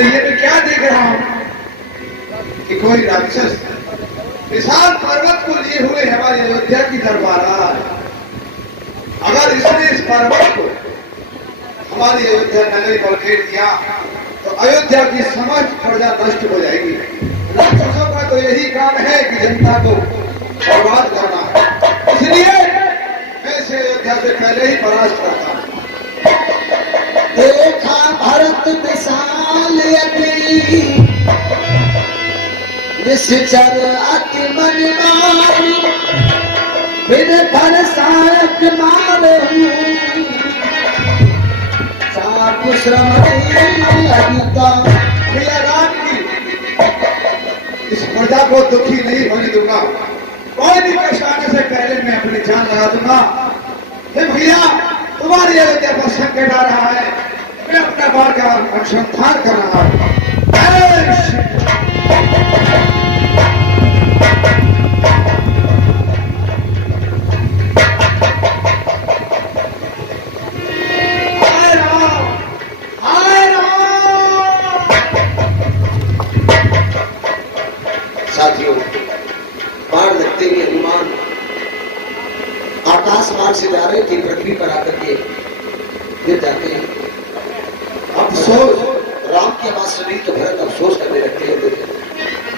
अरे ये मैं क्या देख रहा हूँ कि कोई राक्षस विशाल पर्वत को लिए हुए हमारी अयोध्या की दरबार आ रहा है। अगर इसने इस पर्वत को हमारी अयोध्या नगरी पर घेर दिया तो अयोध्या की समस्त प्रजा नष्ट हो जाएगी। राक्षसों का तो यही काम है कि जनता को बर्बाद करना है, इसलिए मैं इसे अयोध्या से पहले ही परास्त करता हूँ। देखा भरत विशाल निश्चर अति मनमानी फिर भरसायक मारो साप श्रम भैया राम की इस प्रजा को दुखी नहीं होने दूंगा। कोई भी कष्ट आने से पहले मैं अपनी जान लगा दूंगा। हे भैया तुम्हारी अयोध्या पर संकट आ रहा है, मैं अपना बाल का अनुसंधान कर रहा हूँ। साथियों, बाढ़ लगते ही हनुमान आकाश मार्ग से जा रहे थे, पृथ्वी पर आकर के गिर जाते हैं। अफसोस, राम की आवाज सुनी तो भरत अफसोस करने लगते हैं।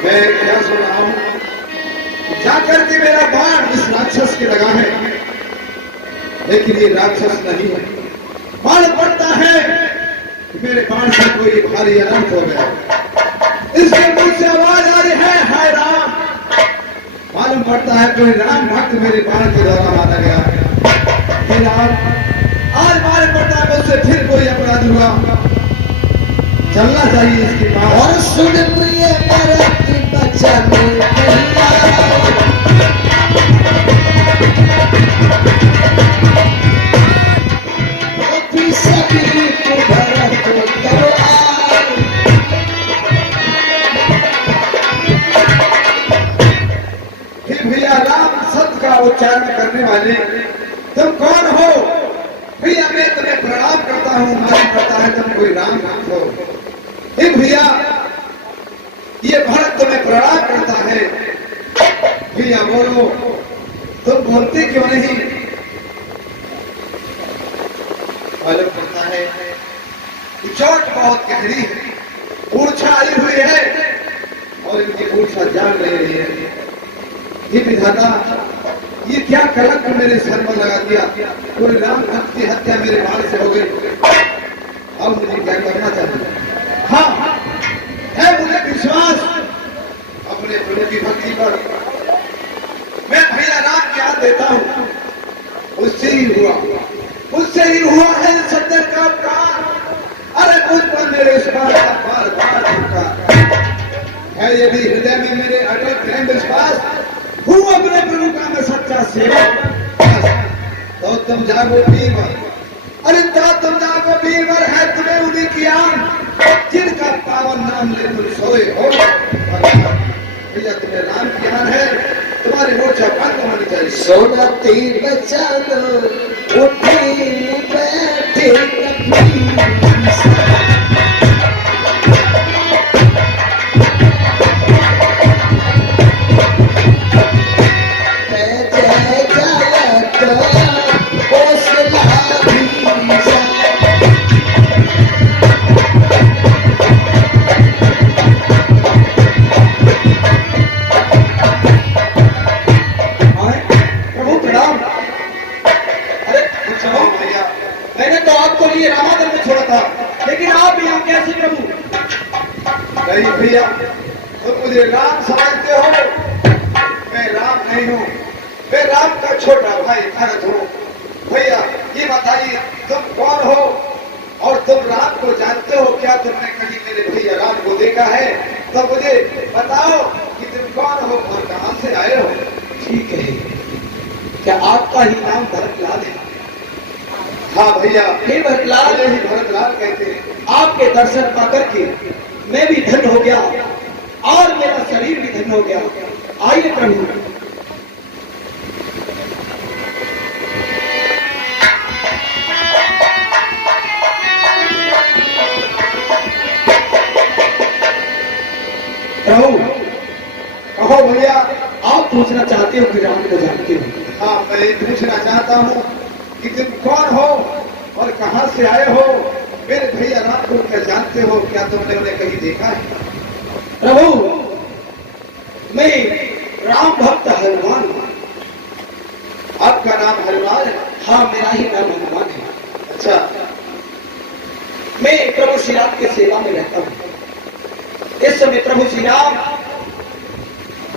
मैं क्या सुन रहा हूँ, जाकर के मेरा बाण इस राक्षस की लगा है, लेकिन ये राक्षस नहीं है। मालूम पड़ता है कि मेरे बाण से कोई भारी अनर्थ हो गया। इसके मुंह से आवाज आ रही है, हाय राम। मालूम पड़ता है कोई राम भक्त मेरे बाण के द्वारा मारा गया है। राम, आज मालूम पड़ता है मुझसे फिर कोई अपराध हुआ। चलना चाहिए इसके पास। और सुन प्रिय भरत बचन सभी भरत भैया राम शब्द का उच्चारण करने वाले तुम कौन हो? भैया मैं तुम्हें प्रणाम करता हूँ। मालूम पड़ता है तुम कोई राम भक्त हो। भैया ये भरत तुम्हें प्रणाम करता है। भैया बोलो, तुम बोलते क्यों नहीं? मालूम पड़ता है चोट बहुत गहरी है, मूर्छा आई हुई है और इनकी मूर्छा जाग नहीं रही है। ये विधाता, ये क्या कलंक मेरे सर पर लगा दिया। पूरे राम भक्त की हत्या मेरे बाल से हो गई। अब मुझे क्या करना चाहिए? हाँ, है मुझे विश्वास अपने प्रभु की भक्ति पर। मैं भैया राम की याद देता हूँ, उससे ही हुआ, उससे ही हुआ है सत्य का प्राण। अरे मुझ पर मेरे इस बार बार बार है, ये भी हृदय में मेरे अटल प्रेम विश्वास हूँ अपने प्रभु का मैं सच्चा सेवक। तो तुम जागो वीरवर, अरे तो तुम जागो वीरवर, है तुम्हें उन्हीं की आन जिनका पावन नाम ले तुम सोए हो। भैया तुम्हें राम की आन है, तुम्हारी मोर्चा बंद होनी चाहिए। सोना तीर बचाना उठी बैठे भैया तुम मुझे राम समझते हो, मैं राम नहीं हूँ। मैं राम का छोटा भाई भरत हूँ। भैया ये बताइए तुम कौन हो और तुम राम को जानते हो क्या? तुमने कभी मेरे भैया राम को देखा है? तो मुझे बताओ कि तुम कौन हो और कहां से आए हो। ठीक है, क्या आपका ही नाम भरतलाल है? हाँ भैया, हे भरतलाल, ही भरतलाल कहते हैं। आपके दर्शन पाकर के मैं भी धन्य हो गया और मेरा शरीर भी धन्य हो गया। आइए प्रभु। पूछना चाहते हो कि राम को जानते हो? हाँ, मैं ये पूछना चाहता हूँ कि तुम कौन हो और कहाँ से आए हो? मेरे भैया राम को क्या जानते हो? क्या तुमने उन्हें कहीं देखा है? प्रभु, मैं राम भक्त हनुमान हूँ। आपका नाम हनुमान है? हाँ, मेरा ही नाम हनुमान है। अच्छा, मैं प्रभु श्री राम की सेवा में रहता हूँ। इस समय प्रभु श्री राम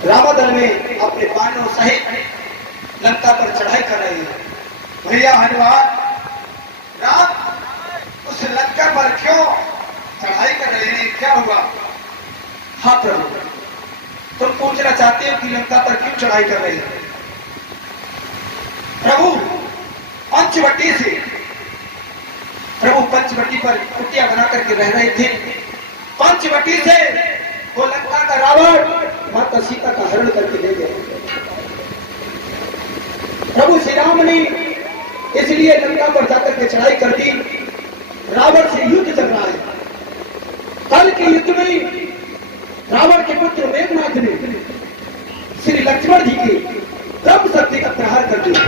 रावण में अपने पांडवों सहित लंका पर चढ़ाई कर रहे हैं। भैया हनुमान, राम उस लंका पर क्यों चढ़ाई कर रहे हैं? क्या हुआ? हाँ प्रभु, तुम पूछना चाहते हो कि लंका पर क्यों चढ़ाई कर रहे हैं? प्रभु, पंचवटी से प्रभु पंचवटी पर कुटिया बना करके रह रहे थे। पंचवटी से वो लंका का रावण माता सीता का हरण करके ले गया। प्रभु श्री राम ने इसलिए लंका पर जाकर के चढ़ाई कर दी। रावण से युद्ध चल रहा है। कल के युद्ध में रावण के पुत्र मेघनाथ ने श्री लक्ष्मण जी की ब्रह्म शक्ति का प्रहार कर दिया।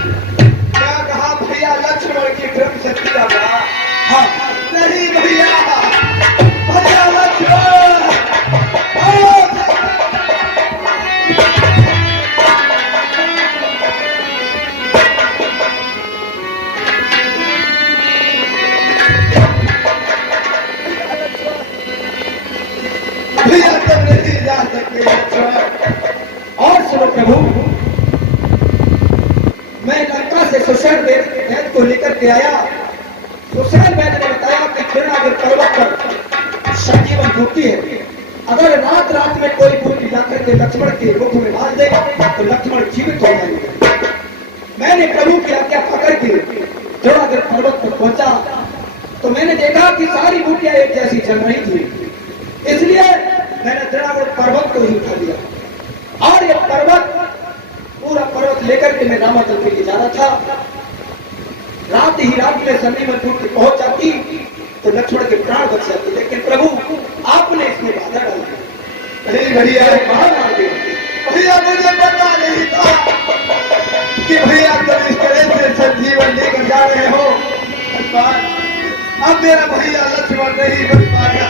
क्या कहा भैया? लक्ष्मण की ब्रह्म शक्ति का बड़ा? हाँ, नहीं भैया, भैया लक्ष्मण, ओ! भैया तुम नहीं जा सकते लक्ष्मण। और सुनो प्रभु, मैं लंका से सुषेण वैद्य को लेकर के आया। सुषेण वैद्य ने बताया कि क्षीरसागर पर्वत पर संजीवन बूटी है। अगर रात रात में कोई बूटी जाकर के लक्ष्मण के मुख में डाल दे तो लक्ष्मण जीवित हो जाएंगे। मैंने प्रभु की आज्ञा पकड़ के क्षीरसागर पर्वत पर पहुंचा तो मैंने देखा कि सारी बूटियां एक जैसी जल रही थी। इसलिए मैंने क्षीरसागर पर्वत को ही उठा लिया और यह पर्वत पूरा पर्वत लेकर के मैं रामाचल के लिए जा रहा था। रात ही रात में संजीवन बूटी पहुंच जाती तो लक्ष्मण के प्राण बच जाते, लेकिन प्रभु आपने इसमें बाधा डाल दी। नहीं भैया, बाहर मार दिया। भैया मुझे पता नहीं था कि भैया तुम इस तरह से संजीवन लेकर जा रहे हो। अब मेरा भैया लक्ष्मण नहीं बच पाएगा।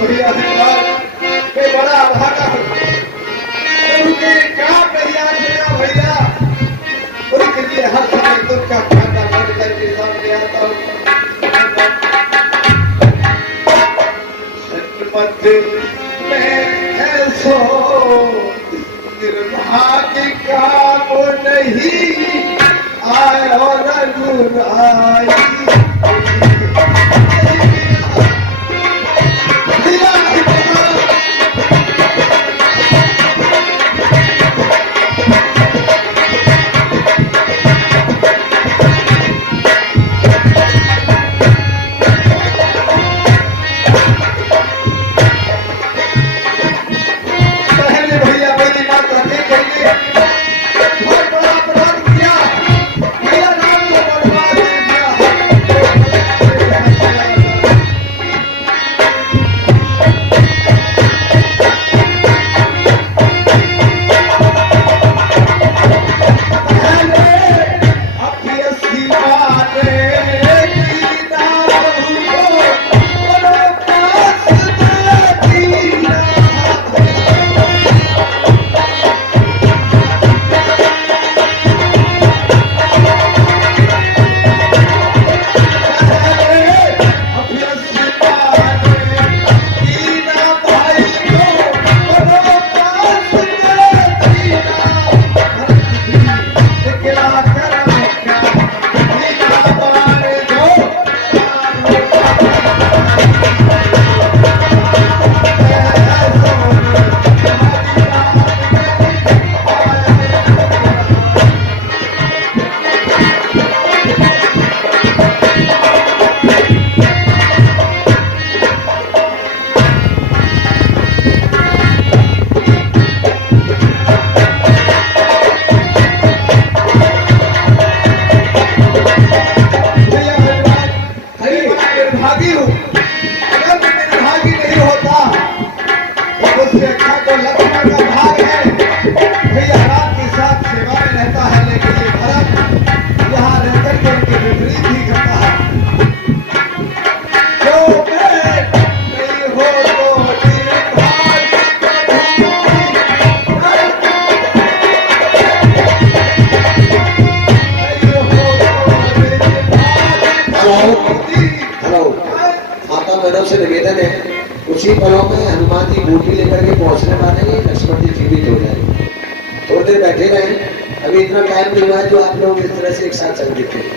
भैया मैं बड़ा भागा हूँ। क्या भैया मेरा भैया उनके लिए हर समय दुख का खाना बन करके सामने आता हूँ। सचमत में ऐसो निर्भाग्य काम नहीं आए और रघुराई। बहुत बड़ा अपराध किया, भैया राम को बर्बाद कर दिया। निवेदन है, उसी पलों में हनुमान जी बूटी लेकर के पहुंचने वाले हैं, लक्ष्मण जी जीवित हो जाए। थोड़ी देर बैठे रहे, अभी इतना टाइम नहीं हुआ है जो आप लोग इस तरह से एक साथ चल देते हैं।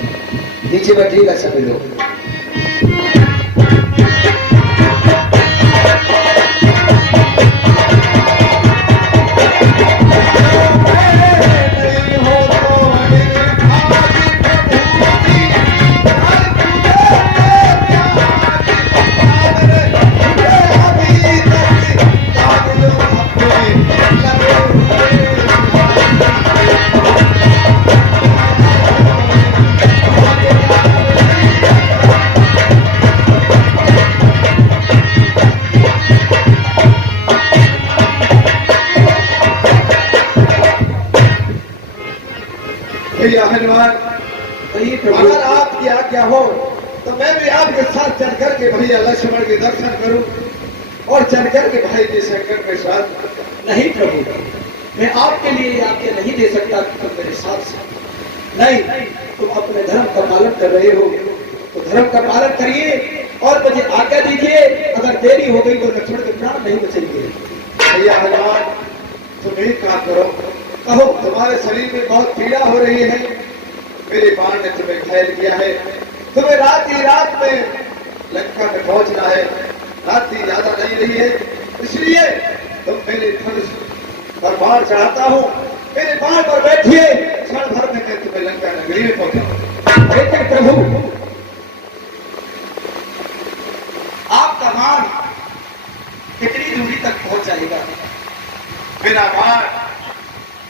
नीचे बैठिएगा सभी लोग। भैया हनुमान, प्रभु अगर आपकी आज्ञा हो तो मैं भी आपके साथ चल करके भैया लक्ष्मण के दर्शन करूं और चल करके भाई के संकट में साथ। नहीं प्रभु, मैं आपके लिए आज्ञा नहीं दे सकता कि तुम मेरे साथ साथ नहीं, तुम अपने धर्म का पालन कर रहे हो तो धर्म का पालन करिए और मुझे आज्ञा दीजिए। अगर देरी हो गई तो लक्ष्मण के प्राण नहीं बचेंगे। भैया हनुमान, तुम एक काम करो, कहो तुम्हारे शरीर में बहुत पीड़ा हो रही है, मेरे बाण ने तुम्हें घायल किया है, तुम्हें रात ही रात में लंका में पहुंचना है, रात ही ज्यादा नहीं रही है, इसलिए तुम मेरे धनुष पर बाण चढ़ाता हूँ, मेरे बाण पर बैठिए, क्षण भर में मैं तुम्हें लंका नगरी में पहुंचाऊंगा। लेकिन प्रभु, आपका बाण कितनी दूरी तक पहुंच जाएगा? मेरा बाण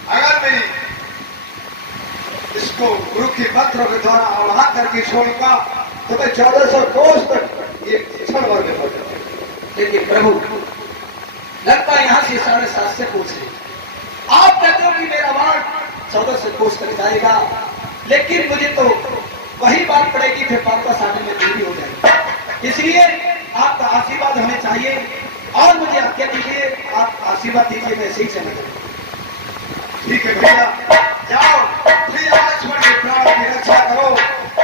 अगर मैं इसको गुरु के मंत्र के द्वारा उड़ा करके छोड़ूंगा तो मैं 1400 कोस तक एक क्षण भर में पहुंचा। लेकिन प्रभु, लगता यहाँ से 750 कोस है, आप कहते हो कि मेरा बाण 1400 कोस तक जाएगा, लेकिन मुझे तो वही बात पड़ेगी, फिर वापस आने में देरी हो जाएगी। इसलिए आपका आशीर्वाद हमें चाहिए और मुझे आज्ञा दीजिए, आप आशीर्वाद दीजिए, मैं सही चला जाऊंगा। ठीक है भैया, जाओ भैया लक्ष्मण के प्राण की रक्षा करो,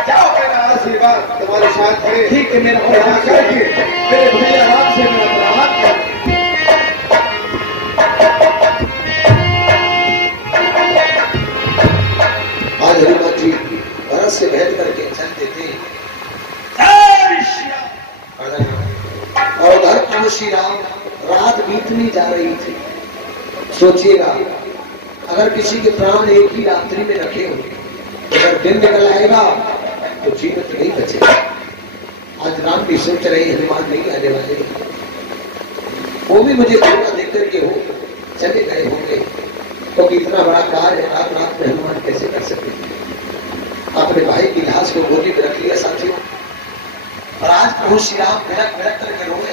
जाओ, मेरा आशीर्वाद तुम्हारे साथ है। ठीक है, मेरा कृपा करके मेरे भैया राम से मेरा प्रणाम कर। आज हनुमान जी भरत से भेद करके चलते थे और उधर प्रभु श्री राम, रात बीतनी जा रही थी। सोचिएगा, अगर किसी के प्राण एक ही रात्रि में रखे हो, अगर दिन निकल आएगा तो जीवित नहीं बचेगा। आज राम भी सोच रहे हनुमान नहीं आने वाले, वो भी मुझे धोखा देकर के हो चले गए होंगे, तो इतना बड़ा कार्य रात रात में हनुमान कैसे कर सके। अपने भाई की लाश को गोदी में रख लिया साथियों, और आज प्रभु श्री राम बिलक बिलक करके रो रहे